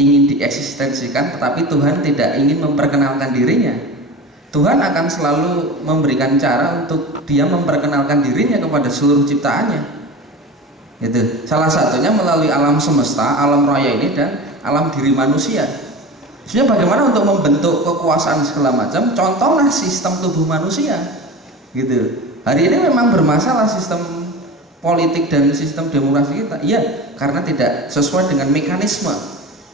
ingin dieksistensikan, tetapi Tuhan tidak ingin memperkenalkan dirinya. Tuhan akan selalu memberikan cara untuk dia memperkenalkan dirinya kepada seluruh ciptaannya. Itu salah satunya melalui alam semesta, alam raya ini, dan alam diri manusia. Sebenarnya bagaimana untuk membentuk kekuasaan segala macam, contohlah sistem tubuh manusia. Gitu. Hari ini memang bermasalah sistem politik dan sistem demokrasi kita. Iya, karena tidak sesuai dengan mekanisme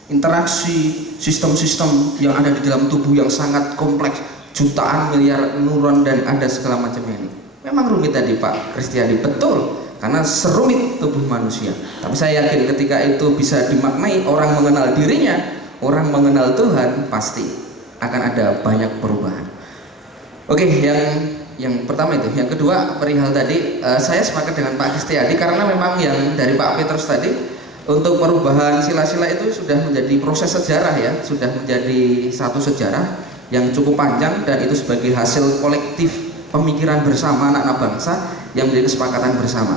interaksi sistem-sistem yang ada di dalam tubuh yang sangat kompleks, jutaan miliar neuron dan ada segala macamnya ini. Memang rumit tadi Pak Kristiani, betul, karena serumit tubuh manusia. Tapi saya yakin ketika itu bisa dimaknai, orang mengenal dirinya, orang mengenal Tuhan, pasti akan ada banyak perubahan. Oke, yang pertama itu. Yang kedua, perihal tadi, saya sepakat dengan Pak Kristiani karena memang yang dari Pak Petrus tadi, untuk perubahan sila-sila itu sudah menjadi proses sejarah ya, sudah menjadi satu sejarah yang cukup panjang, dan itu sebagai hasil kolektif pemikiran bersama anak-anak bangsa yang menjadi kesepakatan bersama.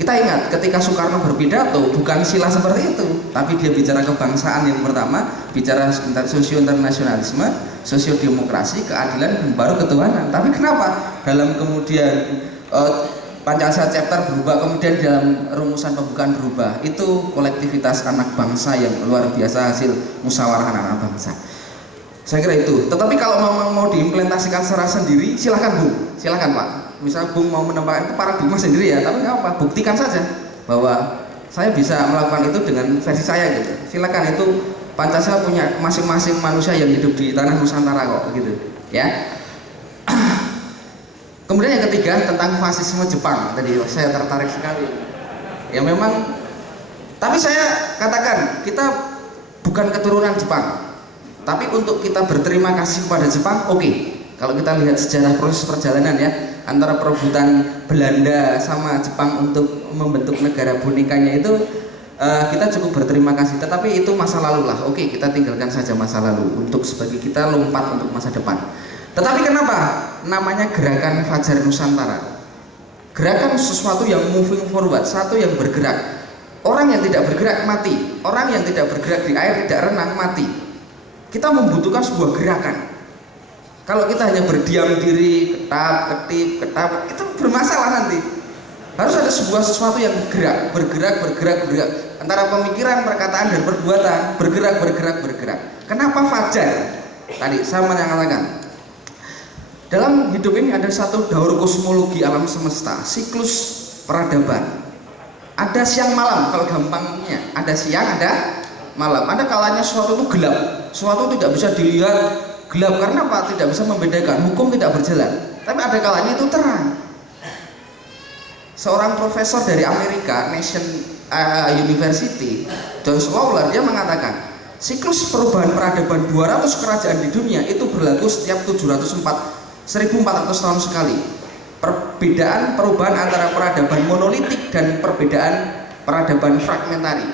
Kita ingat ketika Soekarno berpidato, bukan sila seperti itu, tapi dia bicara kebangsaan yang pertama, bicara sosio internasionalisme, sosio demokrasi, keadilan, dan baru ketuhanan. Tapi kenapa dalam kemudian Pancasila chapter berubah, kemudian dalam rumusan pembukaan berubah? Itu kolektivitas anak bangsa yang luar biasa, hasil musyawarah anak bangsa. Saya kira itu. Tetapi kalau memang mau diimplementasikan secara sendiri, silahkan Bung, silahkan Pak. Misalnya Bung mau menempatkan itu paradigma sendiri ya, tapi nggak apa, buktikan saja bahwa saya bisa melakukan itu dengan versi saya gitu. Silakan, itu Pancasila punya masing-masing manusia yang hidup di tanah Nusantara kok gitu ya. Kemudian yang ketiga tentang fasisme Jepang tadi, saya tertarik sekali. Ya memang, tapi saya katakan kita bukan keturunan Jepang, tapi untuk kita berterima kasih kepada Jepang, oke. Kalau kita lihat sejarah proses perjalanan ya, antara perebutan Belanda sama Jepang untuk membentuk negara bonekanya itu, kita cukup berterima kasih. Tetapi itu masa lalu lah, oke, kita tinggalkan saja masa lalu untuk sebagai kita lompat untuk masa depan. Tetapi kenapa namanya gerakan Fajar Nusantara? Gerakan sesuatu yang moving forward, satu yang bergerak. Orang yang tidak bergerak mati, orang yang tidak bergerak di air tidak renang mati. Kita membutuhkan sebuah gerakan. Kalau kita hanya berdiam diri, ketap, itu bermasalah nanti. Harus ada sebuah sesuatu yang bergerak. Antara pemikiran, perkataan, dan perbuatan, bergerak. Kenapa fajar? Tadi saya menyatakan, dalam hidup ini ada satu daur kosmologi alam semesta, siklus peradaban. Ada siang malam, kalau gampangnya, ada siang, ada malam. Ada kalanya sesuatu itu gelap, sesuatu tidak bisa dilihat, gelap karena apa? Tidak bisa membedakan, hukum tidak berjalan. Tapi ada kalanya itu terang. Seorang profesor dari Amerika, Nation University, John Lawler, dia mengatakan siklus perubahan peradaban 200 kerajaan di dunia itu berlaku setiap 1400 tahun sekali. Perubahan antara peradaban monolitik dan perbedaan peradaban fragmentari.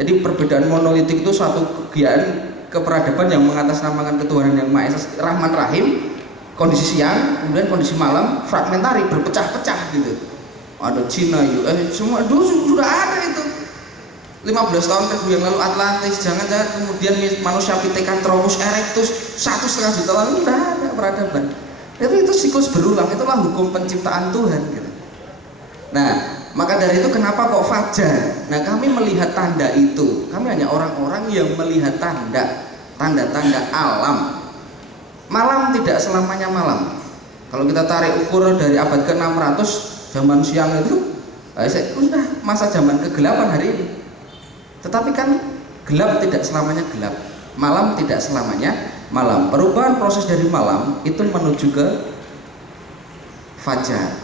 Jadi perbedaan monolitik itu suatu kegiatan keperadaban yang mengatasnamakan ketuhanan yang Maha Esa, Rahman Rahim, kondisi siang, kemudian kondisi malam, fragmentari, berpecah-pecah gitu. Ada Cina, semua dulu sudah ada itu. 15 tahun yang lalu Atlantis, jangan-jangan kemudian manusia Pithecanthropus erectus 1,5 juta lalu sudah ada peradaban. Itu siklus berulang, itulah hukum penciptaan Tuhan gitu. Nah, maka dari itu kenapa kok fajar? Nah, kami melihat tanda itu. Kami hanya orang-orang yang melihat tanda-tanda alam. Malam tidak selamanya malam. Kalau kita tarik ukur dari abad ke-600, zaman siang itu sudah masa zaman kegelapan hari ini. Tetapi kan gelap tidak selamanya gelap, malam tidak selamanya malam. Perubahan proses dari malam itu menuju ke fajar.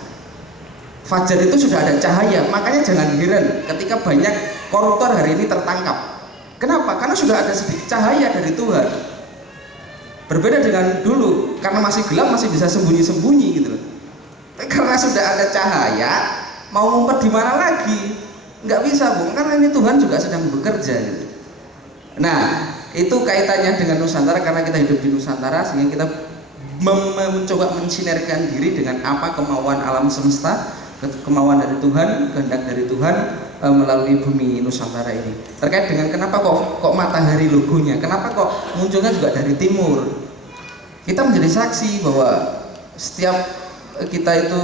Fajar itu sudah ada cahaya, makanya jangan heran ketika banyak koruptor hari ini tertangkap. Kenapa? Karena sudah ada sedikit cahaya dari Tuhan. Berbeda dengan dulu, karena masih gelap masih bisa sembunyi-sembunyi gitu loh. Tapi karena sudah ada cahaya, mau ngumpet di mana lagi? Nggak bisa, Bung, karena ini Tuhan juga sedang bekerja gitu. Nah, itu kaitannya dengan Nusantara, karena kita hidup di Nusantara sehingga kita mencoba mensinergikan diri dengan apa kemauan alam semesta, kemauan dari Tuhan, kehendak dari Tuhan, melalui bumi Nusantara ini. Terkait dengan kenapa kok matahari logonya, kenapa kok munculnya juga dari timur. Kita menjadi saksi bahwa setiap kita itu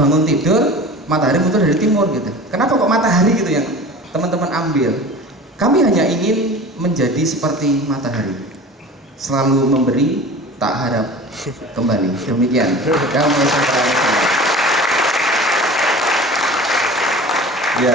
bangun tidur, matahari muncul dari timur gitu. Kenapa kok matahari gitu yang teman-teman ambil? Kami hanya ingin menjadi seperti matahari, selalu memberi, tak harap kembali. Demikian. Ya.